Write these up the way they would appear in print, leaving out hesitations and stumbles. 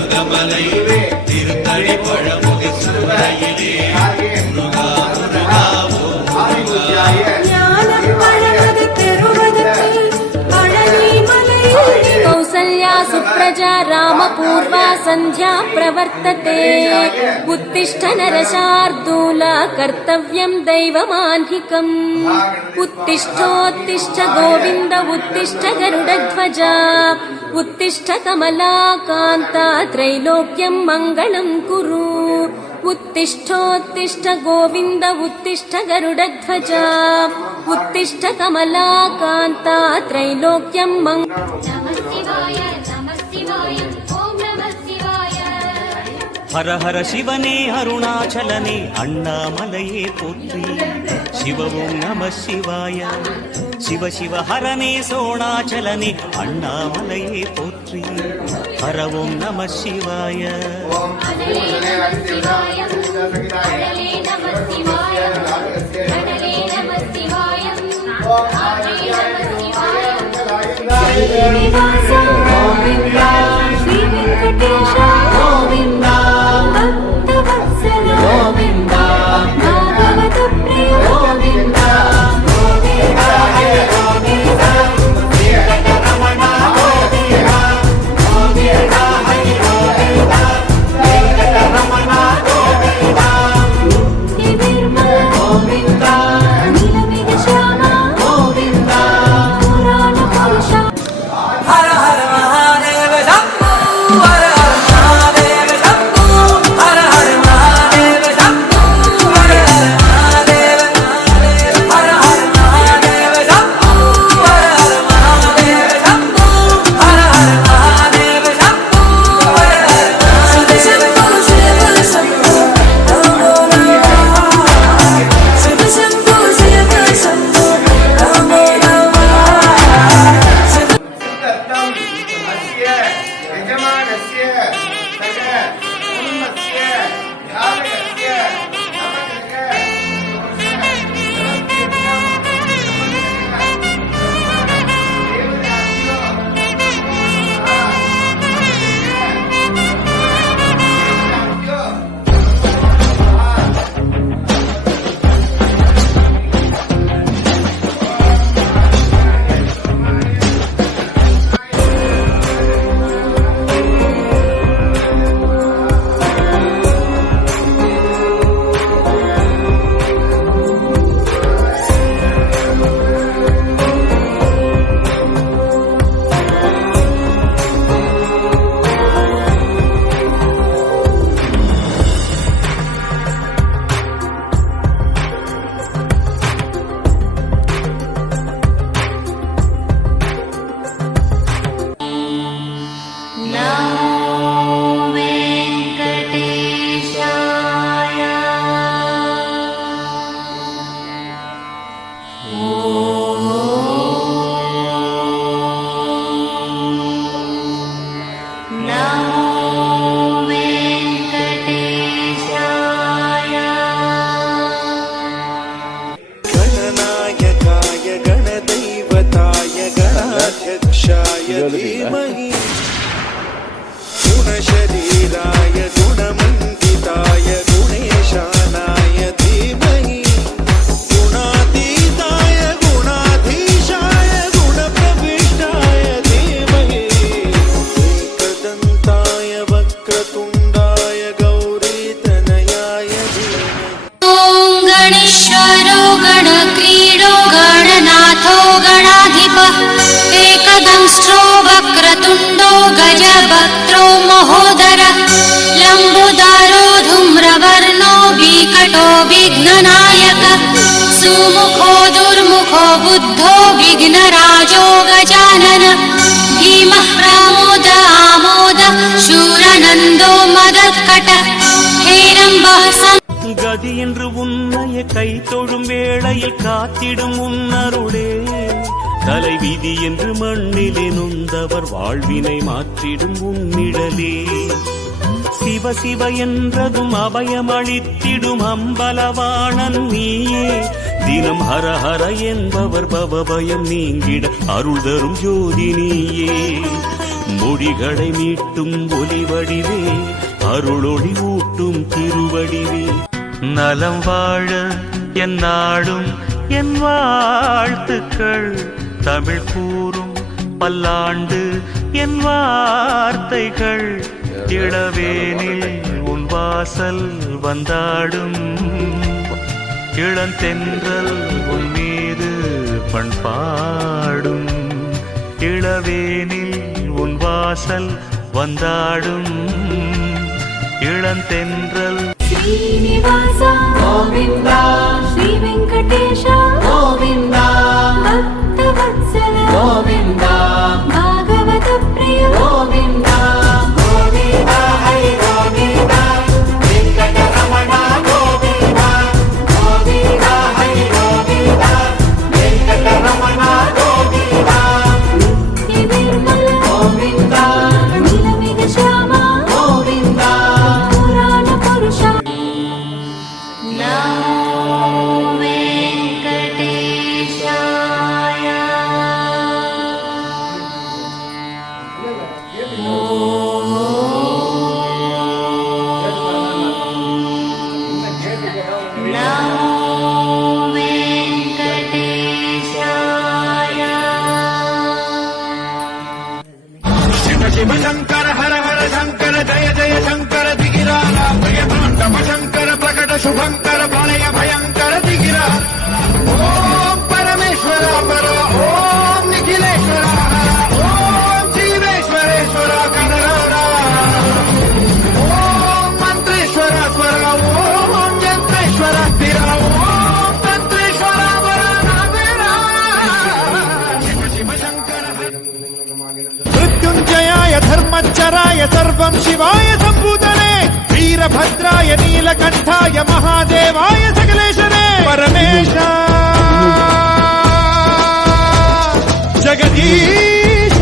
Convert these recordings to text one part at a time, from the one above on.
மருதமலை திருத்தடி பழமுதி சுவையிலே முருகா முருகா ஓம் முருகா कौसल्या सुप्रजा रामपूर्वा सन्ध्या प्रवर्तते उत्तिष्ठ नरशार्दूल कर्तव्यं दैवमाह्निकम् उत्तिष्ठोत्तिष्ठ गोविन्द उत्तिष्ठ गरुडध्वजा उत्तिष्ठ कमलाकान्ता त्रैलोक्यं मङ्गलं कुरु उत्तिष्ठोत्तिष्ठ गोविन्द उत्तिष्ठ गरुडध्वजा उत्तिष्ठ कमलाकान्ता त्रैलोक्यं हर हर शिवने अरुणाचलने अण्णामलये पोत्री शिव ओं नमः शिवाय शिव शिव हरने सोणाचलने अण्णामलये पोत्री हर ओं नमः शिवाय गुणशरीराय गुणमण्डिताय गुणेशानाय धीमहि गुणातीताय गुणाधीशाय गुणप्रविष्टाय धीमहि एकदन्ताय वक्रतुण्डाय गौरीतनयाय धीमहि। ॐ गणेश्वरो गणक्रीडो गणनाथो गणाधिपः एकदंष्ट्रो वक्रतुण्डो गजवक्त्रो महोदर लम्बोदरो धूम्रवर्णो विकटो विघ्ननायक सुमुखो दुर्मुखो बुद्धो विघ्नराजो गजानन भीमः प्रमोद आमोद शूरनन्दो मदत्कट हेरम्बः கதி என்று உன்னைய கை தொழும் வேளையில் காத்திடும் உன்னருளே தலைவிதி என்று மண்ணிலே நொந்தவர் வாழ்வினை மாற்றிடும் உன்னிடலே சிவ சிவ என்றதும் அபயமளித்திடும் அம்பலவாணன் நீயே தினம் ஹர ஹர என்பவர் பவபயம் நீங்கிட அருள் தரும் ஜோதி நீயே மொழிகளை மீட்டும் ஒலிவடிவே அருளொளி ஊட்டும் திருவடிவே நலம் வாழ என் நாடும் என் வாழ்த்துக்கள் தமிழ் கூறும் பல்லாண்டு என் வார்த்தைகள் இளவேனில் உன் வாசல் வந்தாடும் இளந்தென்றல் உன் மீது பண்பாடும் இளவேனில் உன் வாசல் வந்தாடும் இளந்தென்றல் శ్రీనివాస గోవింద శ్రీ వెంకటేశ గోవింద భక్తవత్సల గోవింద భాగవత ప్రియ గోవింద గోవింద హరి గోవింద వెంకటరమణ గోవింద గోవింద హరి గోవింద వెంకటరమణ గోవింద నిర్మల గోవింద నీలమేఘ శ్యామ గోవింద పురాణ పురుష శివ శంకర హర హర శంకర జయ జయ శంకర దిగిరాల ప్రియతాండవ శంకర ప్రకట శుభంకర ప్రళయ భయంకర దిగిరా ఓం పరమేశ్వర పర ఓం నిఖిలేశ్వర హర ఓం జీవేశ్వరేశ్వర కనరా ఓం మంత్రేశ్వర స్వర ఓం యంత్రేశ్వర స్థిర ఓం తంత్రేశ్వర వర నావేరా శివ శివ శంకర మృత్యుంజయాయ ధర్మచ్చరాయ సర్వం శివాయ సంభూతనే వీరభద్రాయ నీలకంఠాయ మహాదేవాయ సకలేశనే పరమేశ జగదీశ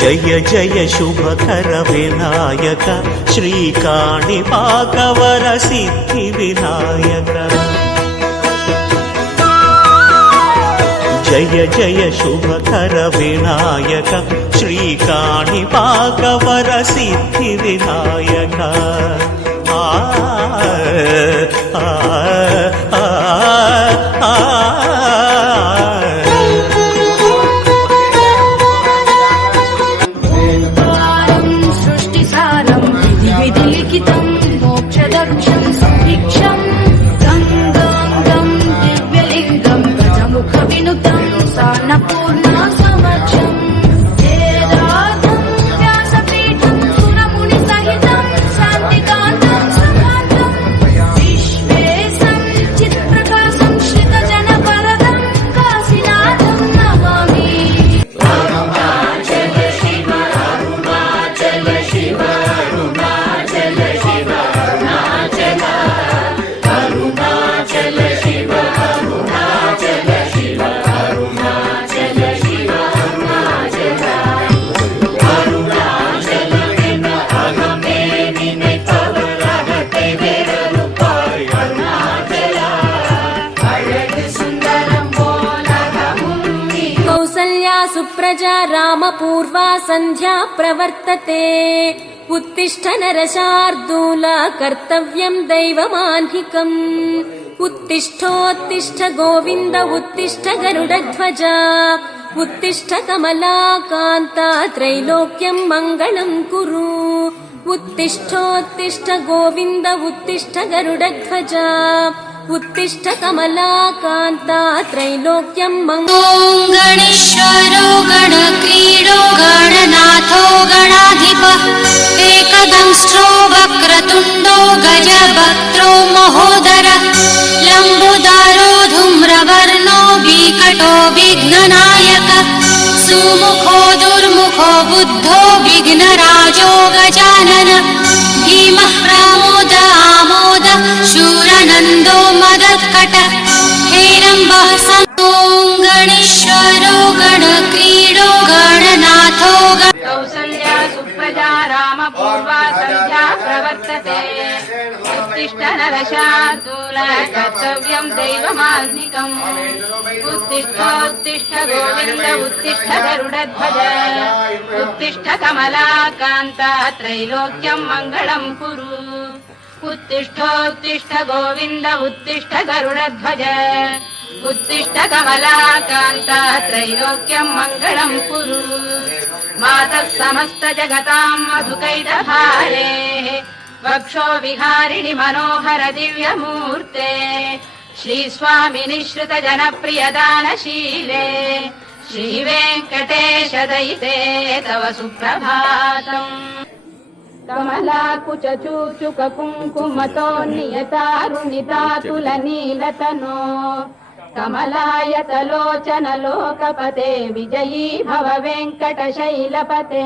జయ జయ శుభకర వినాయక శ్రీకాణిపాకవర సిద్ధి వినాయక జయ జయ శుభకర వినాయక శ్రీకాణిపాకవర సిద్ధి వినాయక ఆ ఆ ఆ ఆ सृष्टिसारं विधिलिखितं मोक्षदक्षं सुभिक्षं गङ्गाङ्गं दिव्यलिङ्गं गजमुखविनुतं सान्नपूर्णा समक्षं वेदार्थं व्यासपीठं सुरमुनिसहितं शान्तिकान्तं सुखान्तं विश्वेशं चित्प्रकाशं श्रितजनवरदं काशीनाथं नमामि కౌసల్యా సుప్రజా రామపూర్వా సంధ్యా ప్రవర్తతే उत्तिष्ठ नरशार्दूल कर्तव्यं दैवमाह्निकम् उत्तिष्ठोत्तिष्ठ गोविन्द उत्तिष्ठ गरुडध्वज उत्तिष्ठ कमलाकान्ता त्रैलोक्यं मङ्गलं कुरु उत्तिष्ठोत्तिष्ठ गोविन्द उत्तिष्ठ गरुडध्वज उत्तिष्ठ कमलाकान्ता त्रैलोक्यं ॐ गणेश्वरो गणक्रीडो गणनाथो गणाधिपः एकदंष्ट्रो वक्रतुण्डो गजवक्त्रो महोदरः लम्बोदरो धूम्रवर्णो विकटो विघ्ननायकः सुमुखो दुर्मुखो बुद्धो विघ्नराजो गजाननः भीमः प्रमोद आमोद शूरनन्दो मदत्कटः हेरम्बः ॐ गणेश्वरो गणक्रीडो गणनाथो कौसल्या सुप्रजा रामपूर्वा सन्ध्या प्रवर्तते उत्तिष्ठ नरशार्दूल कर्तव्यं दैवमान्निकम् उत्तिष्ठोत्तिष्ठ गोविन्द उत्तिष्ठ गरुडध्वज उत्तिष्ठ कमलाकान्ता त्रैलोक्यं मङ्गलं कुरु उत्तिष्ठोत्तिष्ठ गोविन्द उत्तिष्ठ गरुडध्वज उत्तिष्ठ कमलाकान्ता त्रैलोक्यं मङ्गलं कुरु मातः समस्त जगतां मधुकैटभारेः वक्षो विहारिणि मनोहर दिव्यमूर्ते श्रीस्वामिनि श्रुत जनप्रिय दानशीले श्रीवेङ्कटेश दयिते तव सुप्रभातम् कमलाकुच चूचुक कुङ्कुमतो नियतारुणितातुलनीलतनो कमलायतलोचन लोकपते विजयी भव वेङ्कटशैलपते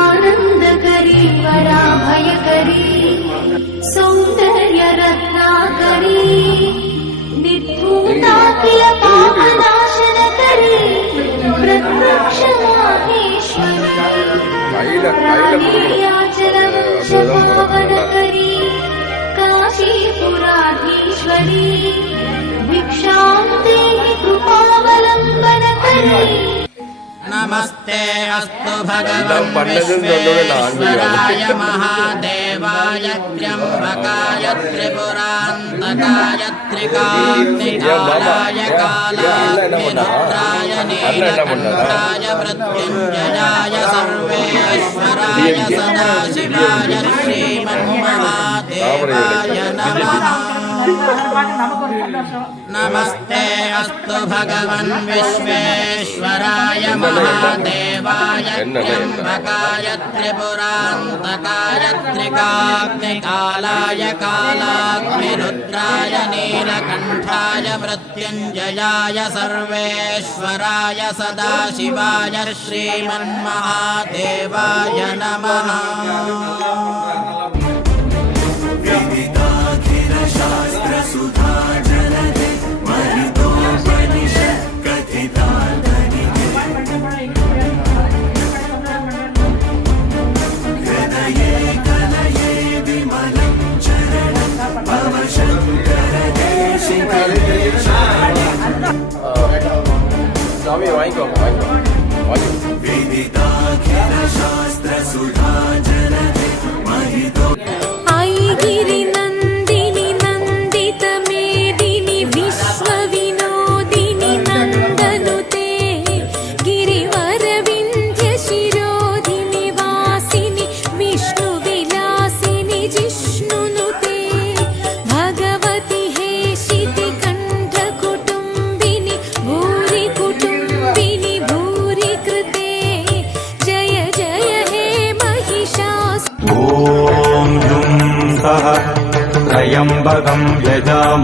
नित्यानन्दकरी वराभयकरी सौन्दर्य रत्नाकरी निर्धूताखिल पापनाशनकरी प्रत्यक्ष माहेश्वरी काशीपुराधीश्वरी भिक्षां देहि कृपावलम्बनकरी नमस्ते अस्तु भगवन् विश्वेश्वराय महादेवाय त्र्यम्बकाय त्रिपुरान्तकाय त्रिकाग्निकालाय कालाग्निरुद्राय नीलकण्ठाय मृत्युञ्जयाय सर्वेश्वराय सदाशिवाय श्रीमन्महादेवाय नमः नमस्ते अस्तु भगवन् विश्वेश्वराय महादेवाय त्र्यम्बकाय त्रिपुरान्तकाय त्रिकाग्निकालाय कालाग्निरुद्राय नीलकण्ठाय मृत्युञ्जयाय सर्वेश्वराय सदाशिवाय श्रीमन्महादेवाय नमः स्वामी वांगिकोंगा ऐगिरि नन्दिनि नन्दित मेदिनि विश्वविनोदिनि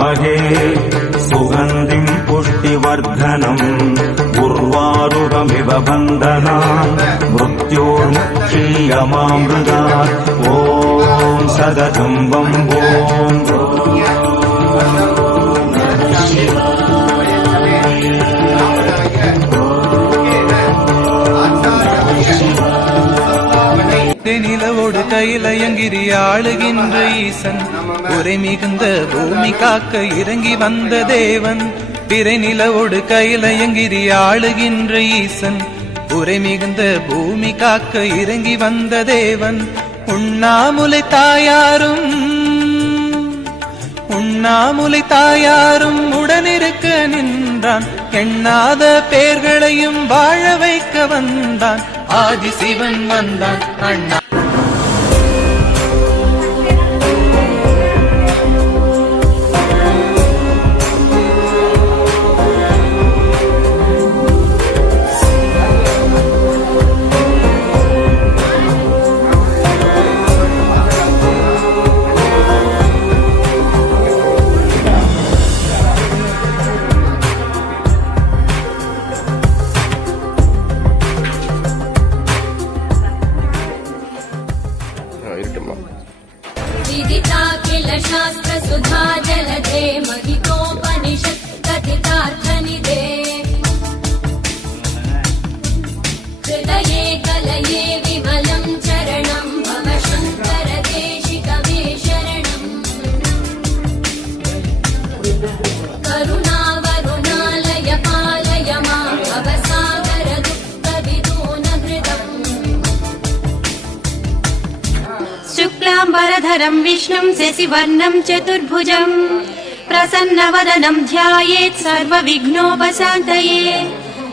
विद्महे सुगन्धिं पुष्टिवर्धनम् उर्वारुकमिव बन्धनान् मृत्योर्मुक्षीयमामृतात् ॐ सदतं वं நிலவோடு கையிலயங்கிரி ஆளுகின்ற ஈசன் உரை மிகுந்த பூமி காக்க இறங்கி வந்த தேவன் பிறை நிலவோடு கையிலயங்கிரி ஆளுகின்ற ஈசன் உரை மிகுந்த பூமி காக்க இறங்கி வந்த தேவன் உண்ணாமுலை தாயாரும் உடனிருக்க நின்றான் எண்ணாத பேர்களையும் வாழ வைக்க வந்தான் ஆதி சிவன் வந்தான் அண்ணா विदिता किल शास्त्र सुधा जलधे महितोपनिषत् कथितार्थनिधे हृदये कलये विमलं चरणं भव शङ्कर देशिकमे शरणम् करुणावरुणालय पालय मां भवसागर दुःखविदूनहृदम् शुक्लाम्बरधरं विष्णुं शशिवर्णं चतुर्भुजं प्रसन्नवदनं ध्यायेत् सर्वविघ्नोपशान्तये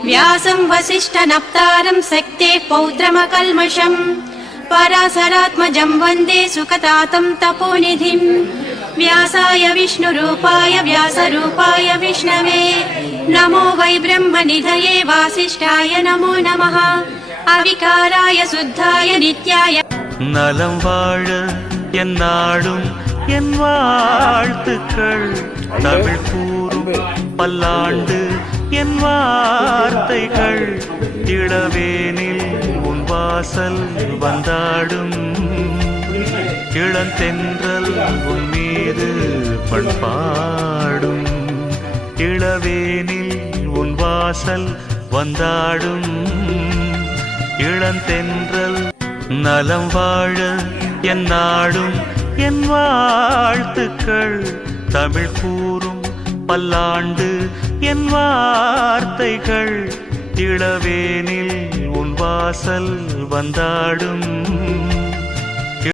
व्यासं वसिष्ठनप्तारं शक्तेः पौत्रमकल्मषम् पराशरात्मजं वन्दे सुखतातं तपोनिधिं व्यासाय विष्णुरूपाय व्यासरूपाय विष्णवे नमो वै ब्रह्मनिधये वासिष्ठाय नमो नमः अविकाराय शुद्धाय नित्याय நலம் வாழ என் நாடும் என் வாழ்த்துக்கள் தமிழ் கூறும் பல்லாண்டு என் வார்த்தைகள் இளவேனில் உன் வாசல் வந்தாடும் இளந்தென்றல் உன் மீது பண்பாடும் இளவேனில் உன் வாசல் வந்தாடும் இளந்தென்றல் நலம் வாழ என் நாடும் என் வாழ்த்துக்கள் தமிழ் கூறும் பல்லாண்டு என் வார்த்தைகள் இளவேனில் உன் வாசல் வந்தாடும்